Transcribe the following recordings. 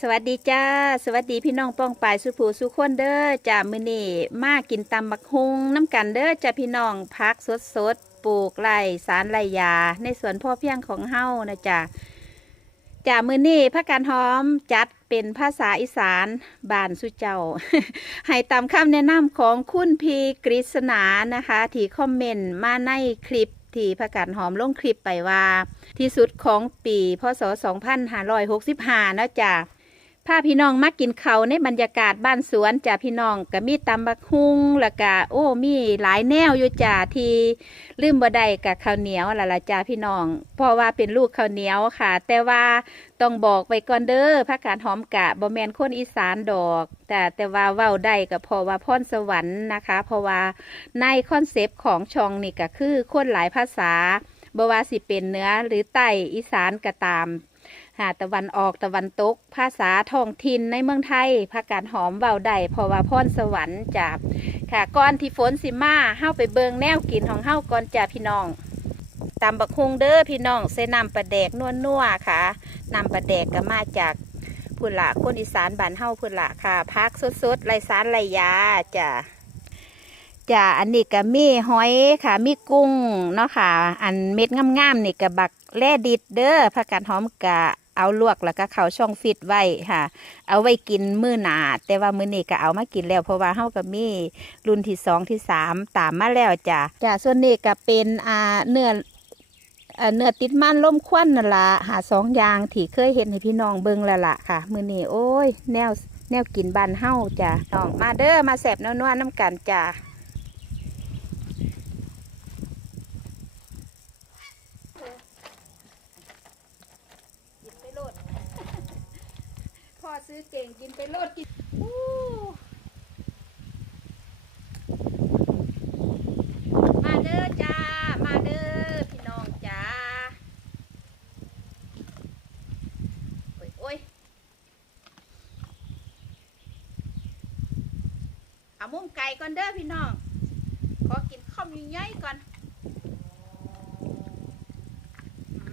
สวัสดีจ้า สวัสดีพี่น้องป้องปายสุภูสุคนเด้อจ้ามือนี้มากินตำบักฮุงน้ำกันเด้อจ้าพี่น้องพักสดสดปลูกไร่สารไรยา ในสวนพ่อเพียงของเฮานะจ้าจ้ามือนี้พระการหอมจัดเป็นภาษาอีสานบานสุเจ้า ให้ตามคำแนะนำของคุณพีกฤษณานะคะที่คอมเมนต์มาในคลิปที่พระการหอมลงคลิปไปว่า ที่สุดของปีพศ2565นะจ้า พาพี่น้องมากินเขาในบรรยากาศบ้านสวนจ้ะพี่น้องก็มีตำบักฮุงแล้วก็โอ้มีหลายแนวอยู่จ้ะที่ลืมบ่ได้กับข้าวเหนียวละละจ้ะพี่น้อง เพราะว่าเป็นลูกข้าวเหนียวค่ะ แต่ว่าต้องบอกไปก่อนเด้อพักการหอมกะบ่แมนคนอีสานดอก แต่แต่ว่าเว้าได้ก็เพราะว่าพรสวรรค์นะคะ เพราะว่าในคอนเซปต์ของช่องนี่ก็คือคนหลายภาษาบ่ว่าสิเป็นเนื้อหรือใต้อีสานก็ตาม หาตะวันออกตะวันตก ภาษาท้องถิ่นในเมืองไทยภาคการหอมเบาได้เพราะว่าพรสวรรค์จ้ะค่ะก่อนที่ฝนสิมาเฮาไปเบิงแนวกินของเฮาก่อนจ้ะพี่น้องตำบักฮุงเด้อพี่น้องใส่น้ำปลาแดกนัวๆค่ะน้ำปลาแดกก็มาจากพุ่นละคนอีสานบ้านเฮาพุ่นละค่ะพักสดๆไรสารไรยาจ้ะจ้ะอันนี้ก็มีหอยค่ะมีกุ้งเนาะค่ะ อันเม็ดงามๆนี่ก็บักแล่ดิดเด้อผักกาดหอมกะ เอาลวกแล้วก็เขาช่องฟิตไว้ค่ะ เอาไว้กินมื้อหนาแต่ว่ามื้อนี้ก็เอามากินแล้ว เพราะว่าเฮาก็มีรุ่นที่สองที่สามตามมาแล้วจ้ะจ้ะส่วนนี้ก็เป็นอ่าเนื้อเนื้อติดมันล่มควันนั่นละหาสองอย่างที่เคยเห็นให้พี่น้องเบิ่งแล้วล่ะค่ะ มื้อนี้โอ้ย แนวแนวกินบานเฮาจ้ะน้องมาเด้อมาแสบนัวๆน้ำกันจ้ะ กินไปโลด พ่อ ซื้อเก่งกินไปโลดกินมาเด้อจ้า มาเด้อพี่น้องจ้า โอ้ยโอ้ยเอามุมไก่ก่อนเด้อพี่น้อง ขอกินข้าวใหญ่ๆก่อนอ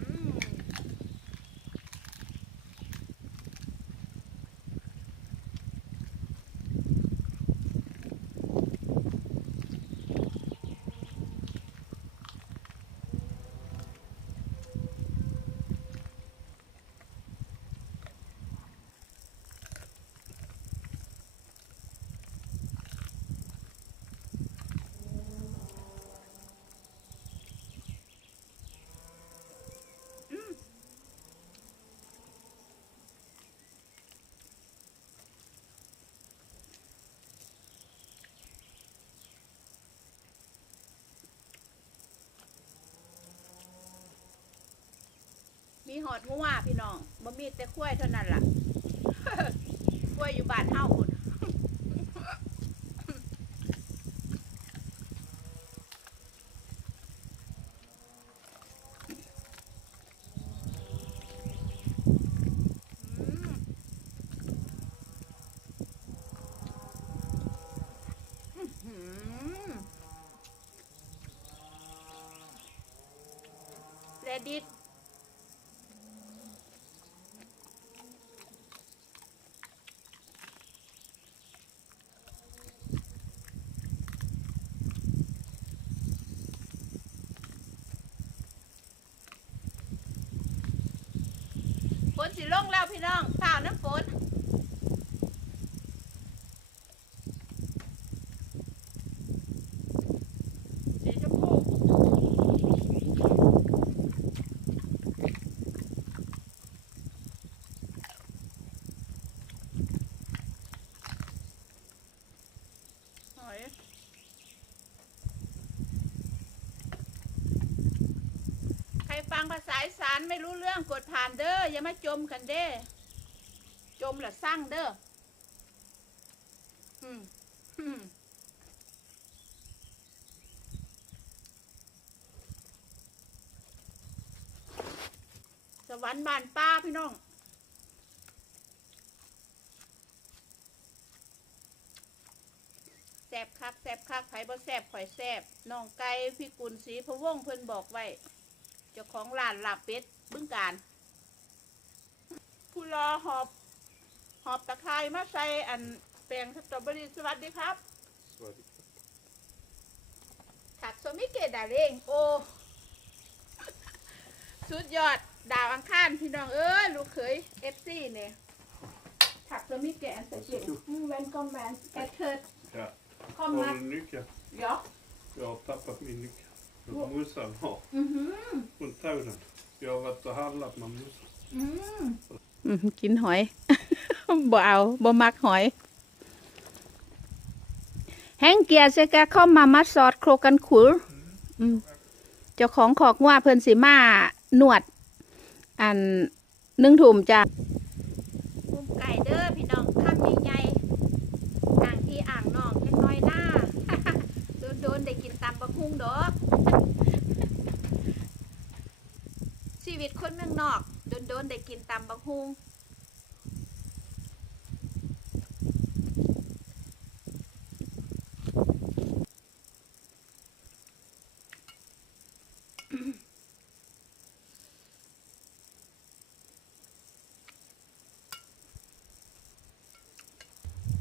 ืม มีหอดงัวพี่น้องบ่มีแต่ข้วยเท่านั้นล่ะข้วยอยู่บ้านเฮาพุ่นเรดิต สิลงแล้วพี่น้องข่าวน้ำฝนสีชมพูหอยใคร ฟังภาษาอีสานไม่รู้เรื่องกดผ่านเด้ออย่ามาจมกันเด้จมหละสร้างเด้ออืมอืมสวรรค์บานป้าพี่น้องแซบคักแซบคักไผ่บ่แซบข่อยแซบน้องไก่พี่กุลศรีพะวงเพิ่นบอกไว้ เจ้าของร้านลาบเป็ดบึงการผู้รอหอบหอบตะไคร้มาใส่อันแปลงสตรอเบอรี่สวัสดีครับ Sverige. ถักโซมิเกะดาเรงโอ้สุดยอดดาวอังคารพี่น้องเอ้ยลูกเขยเอฟซีเนี่ยถักโซมิเกะอันเสียงแวนคอมแมนแอดเทิร์ด Ja. คอม Har มา du en nyckel? เดี๋ยว Jag har tappat min nyckel. Men morsan har. อือหือ Hon tog den. Jag har varit och handlat med morsan. อืมกินหอย บ่เอาบ่มักหอย แห้งเกียร์เสกะเข้ามามัดซอดโครกันขุลอืมเจ้าของขอกว่าเพิ่นสิมาหนวด อันนึ่งถุ่มจ้ะมุมไก่เด้อพี่น้องคำใหญ่ๆอ่างที่อ่างนอกยังน้อยหน้า โดนได้กินตำบักฮุงดอก ชีวิตคนเมืองนอก โดนๆได้กินตำบักฮุง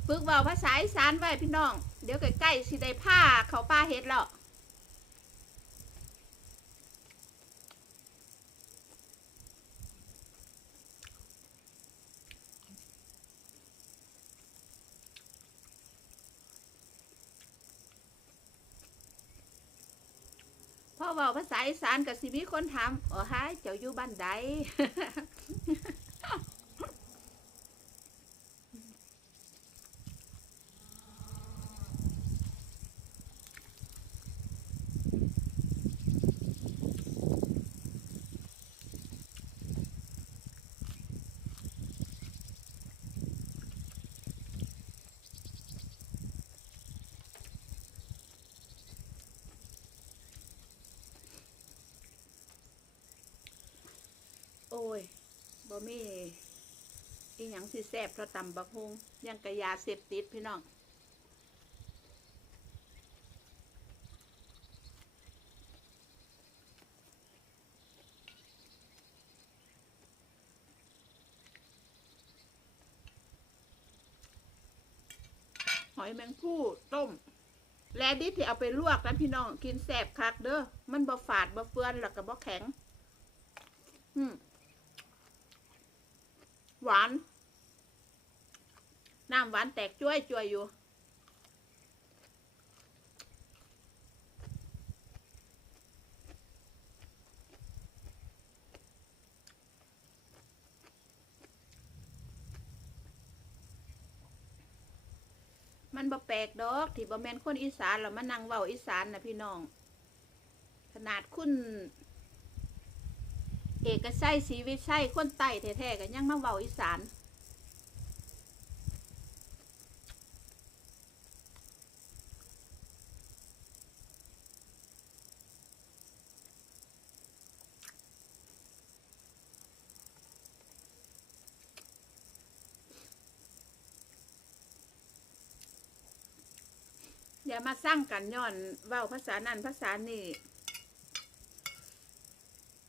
ฝึกเบาภาษาอีสานไว้พี่น้อง เดี๋ยวใกล้ๆสิได้ผ้าเขาป้าเฮ็ดแล้วพ่อเบาภาษาอีสานกับสิมีคนถามอ๋อฮะเจ้าอยู่บ้านใด โอ้ยบ่ มีอีหยังสิแซ่บเพราะตำบักฮุงยังกระยาเสพติดพี่น้องหอยแมงผู้ต้ม แลดิที่เอาไปลวกแล้วพี่น้อง กินแสบคักเด้อ มันบ่ฝาดบ่เฟือนแล้วก็บ่แข็ง อืม หวาน น้ำหวานแตกจ้วยจ้วยอยู่ มันบ่แปลกดอก ที่บ่แมนคนอีสานแล้วมานั่งเว้าอีสานนะพี่น้อง ขนาดคุณ เอกชัยศรีวิชัยคนใต้แท้ๆก็ยังมาเว้าอีสาน อย่ามาสร้างกันย้อนเว้าภาษานั้นภาษานี่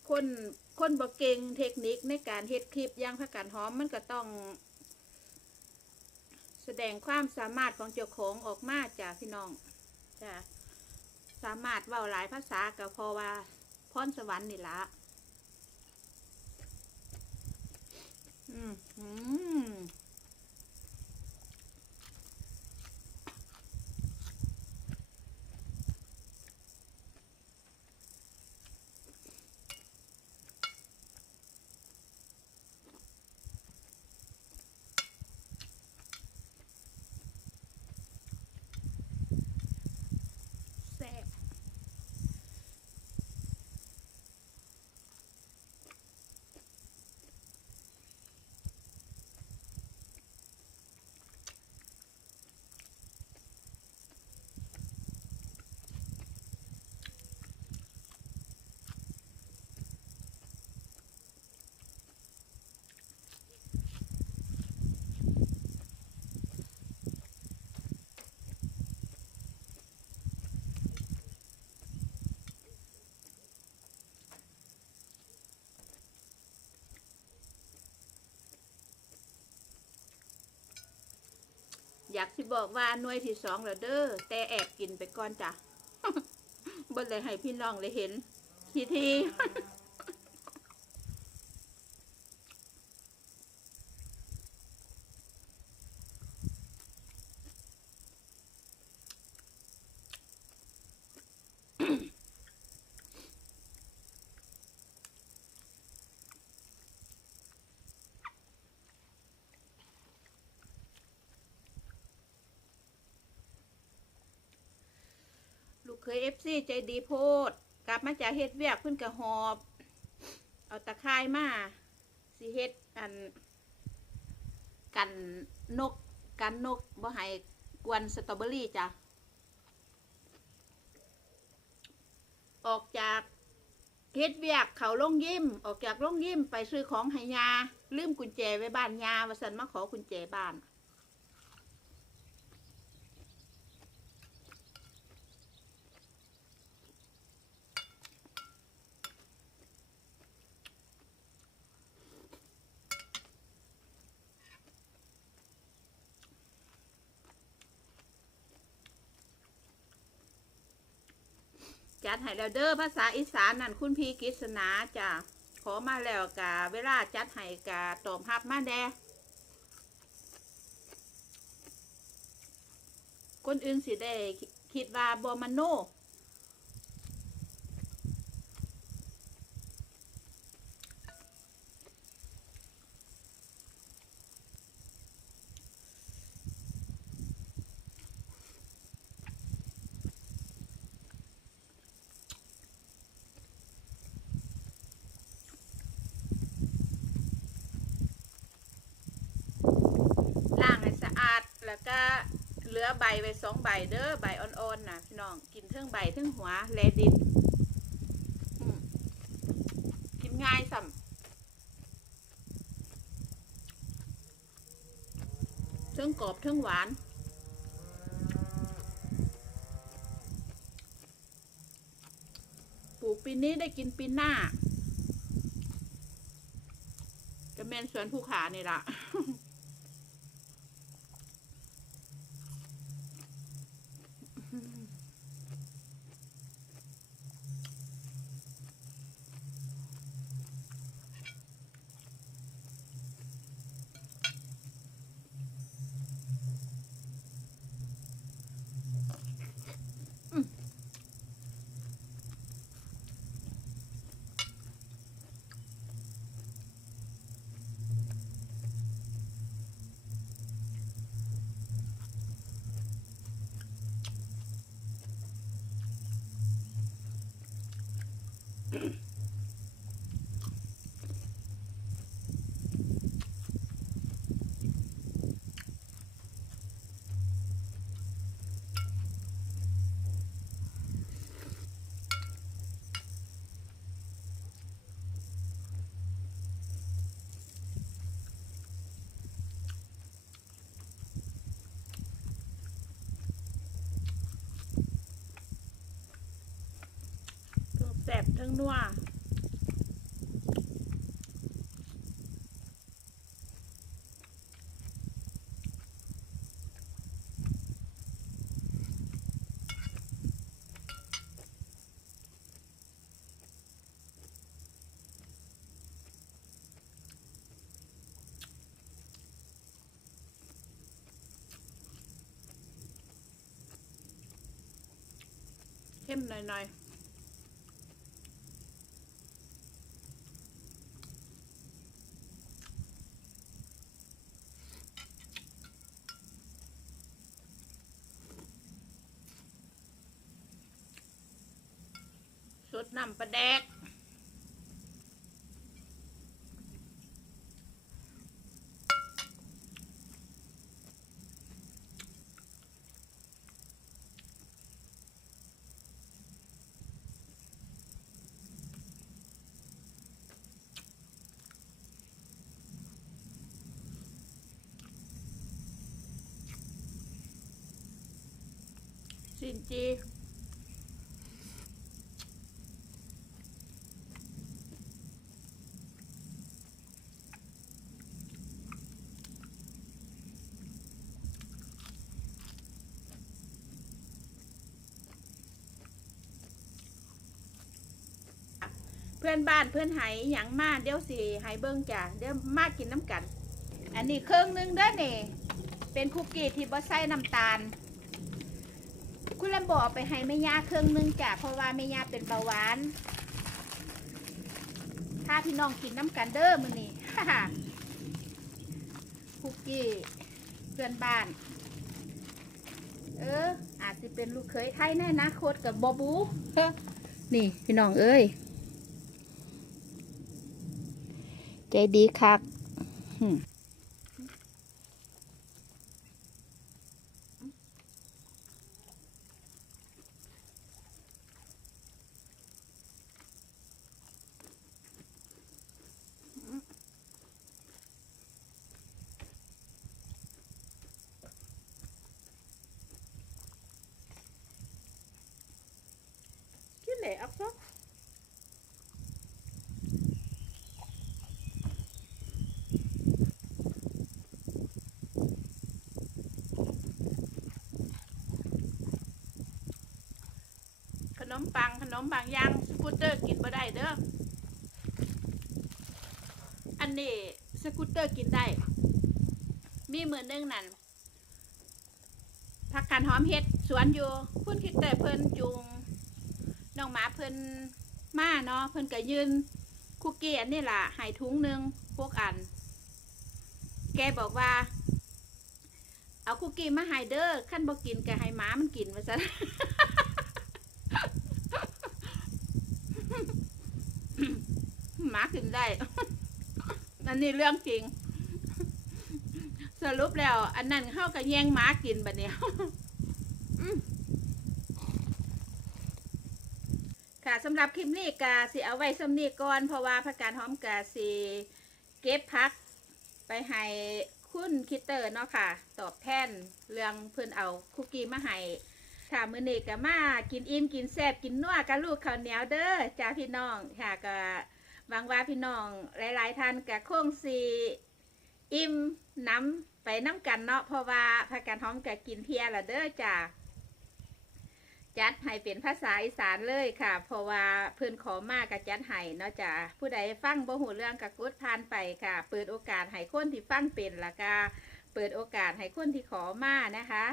คน คนบอกเก่งเทคนิคในการเฮ็ดคลิปย่างผักกันหอมมันก็ต้อง แสดงความสามารถของเจ้าของออกมาจากพี่น้องจ้ะสามารถเว้าหลายภาษากับพราะว่าพรสวรรค์นี่ละอืมอืมแซ่บ อยากที่บอกว่าหน่วยที่สองแล้วเด้อแต่แอบกินไปก่อนจ้ะบนเลยให้พี่น้องเลยเห็นทีที ยเอฟซีใจดีโพด กลับมาจากเฮ็ดเวียกเพิ่นกระหอบ เอาตะไคร้มาสิเฮ็ดอัน กันนกกันนกบ่ให้กวนสตรอเบอรี่จ้ะ ออกจากเฮ็ดเวียกเขาลงยิ้มออกจากลงยิ้มไปซื้อของให้ยาลืมกุญแจไว้บ้านยาวสันมาขอกุญแจบ้าน จัดให้แล้วเด้อภาษาอีสานนั่นคุณพี่กฤษณาจ้ะขอมาแล้วกะเวลาจัดให้กะตอบรับมาแดคนอื่นสิได้คิดว่าบอมันโน ล้างให้สะอาด แล้วก็เหลือใบไว้สองใบเด้อใบอ่อนๆนะพี่น้องกินเทิงใบเทิงหัวแลดินกินง่ายสัมเทิงกรอบเทิงหวานปลูกปีนี้ได้กินปีหน้าจะแม่นสวนภูขานี่ละ ทั้งแสบทั้งนัวเข้มหน่อยๆ น้ำปลาแดกสินจี อ เพื่อนบ้านเพื่อนไหหยังมาเดี๋ยวสิให้เบิ่งจ้ะเดี๋ยวมากินน้ำกัน อันนี้เครื่องหนึงเด้อเนี่เป็นคุกกี้ที่บ่ใส่น้ำตาล คุณลำบอกไปให้แม่ย่าเครื่องหนึงจ้ะเพราะว่าแม่ย่าเป็นเบาหวาน ถ้าพี่น้องกินน้ำกันเด้อมื้อนี้คุกกี้เพื่อนบ้าน เออ อาจจะเป็นลูกเคยไทยแน่นะโคตรกับบอบู นี่ พี่น้องเอ้ย ใจดีคักหึกินเลยอักซะขน มปังขนมบางอย่างสกูตเตอร์กินบ่ได้เด้อ อันนี้สกูตเตอร์กินได้ มีมือนึงนั่นพักการหอมเฮ็ดสวนอยู่พุ่นคิดแต่เพิ่นจุงน้องหมาเพิ่นมาเนาะเพิ่นก็ยืนคุกกี้อันนี้ล่ะหายถุงหนึ่งพวกอัน แกบอกว่า เอาคุกกี้มาให้เด้อขั้นบ่กินก็ให้หมามันกินว่าซั่น หมากินได้ อันนี้เรื่องจริง สรุปแล้ว อันนั้นเข้ากับแย่งหมากินบัดเนี้ยค่ะสำหรับคลิปนี้กาสิเอาไว้สำนีก่อนเพราะว่าพักการหอมกาสิเก็บพักไปให้คุณคิตเตอร์เนาะค่ะ ตอบแทนเรื่องเพิ่อนเอาคุกกี้มาให้ค่ะมื้อนี้ก็มากินอิ่มกินแซ่บกินนัวกับลูกข้าวเหนียวเด้อจ้าพี่น้องค่ะก็ หวังว่าพี่น้องหลาย ๆท่านก็คงสิอิ่มน้ำไปน้ำกันเนาะเพราะว่าพักการหอมก็กินเพียละเด้อจ้าจัดให้เป็นภาษาอีสานเลยค่ะ เพราะว่าเพื่อนขอมากกับจัดให้เนาะจ้ะผู้ใดฟังบ่หูเรื่องกับกุดผ่านไปค่ะ เปิดโอกาสให้คนที่ฟังเป็นละกาเปิดโอกาสให้คนที่ขอมานะคะ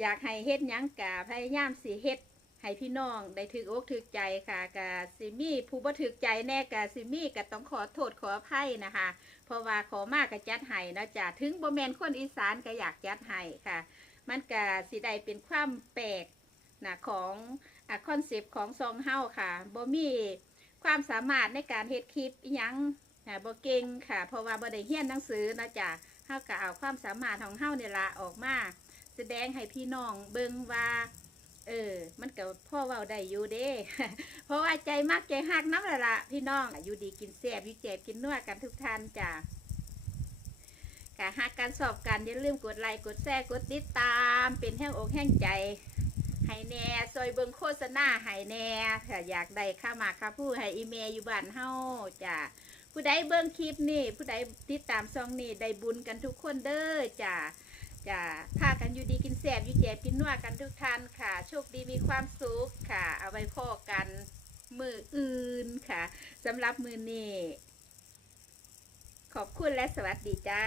อยากให้เฮ็ดยังกะพยายามสิเฮ็ด ให้พี่น้องได้ถึกอกถึกใจค่ะกะสิมี่ผู้บ่ถึกใจแน่กะสิมี่ก็ต้องขอโทษขออภัยนะคะ เพราะว่าขอมากกับจัดให้นะจ้ะถึงบ่แมนคนอีสานก็อยากจัดให้ค่ะ มันก็สิได้เป็นความแปลกนะของอคอนเซปต์ของซองเฮาค่ะบ่มีความสามารถในการเฮ็ดคลิปยังนะบ่เก่งค่ะ เพราะว่าบ่ได้เรียนหนังสือนะจ๊ะเฮาก็เอาความสามารถของเฮาเนี่ยละออกมา แสดงให้พี่น้องเบิ่งว่า เออ มันก็พ่อเว้าได้อยู่เด้ เพราะว่าใจมักใจฮักน้ำละละพี่น้องอยู่ดีกินแซ่บอยู่เจ็บกินนัวกันทุกท่านจ้ะกะหากการสอบกันอย่าลืมกดไลค์กดแชร์กดติดตาม เป็นแห้งอกแห้งใจให้แน่ซอยเบิงโฆษณาให้แน่ถ้าอยากได้ค่ามาค่าผู้ให้อีเมลอยู่บ้านเฮาจ้ะผู้ใดเบิ่งคลิปนี่ ผู้ใดติดตามซองนี่ได้บุญกันทุกคนเด้อจ้ะ จ้าพากันอยู่ดีกินแสบอยู่แจบกินนัวกันทุกท่านค่ะ โชคดีมีความสุขค่ะ เอาไว้พ่อกันมืออื่นค่ะสำหรับมือนี้ขอบคุณและสวัสดีจ้า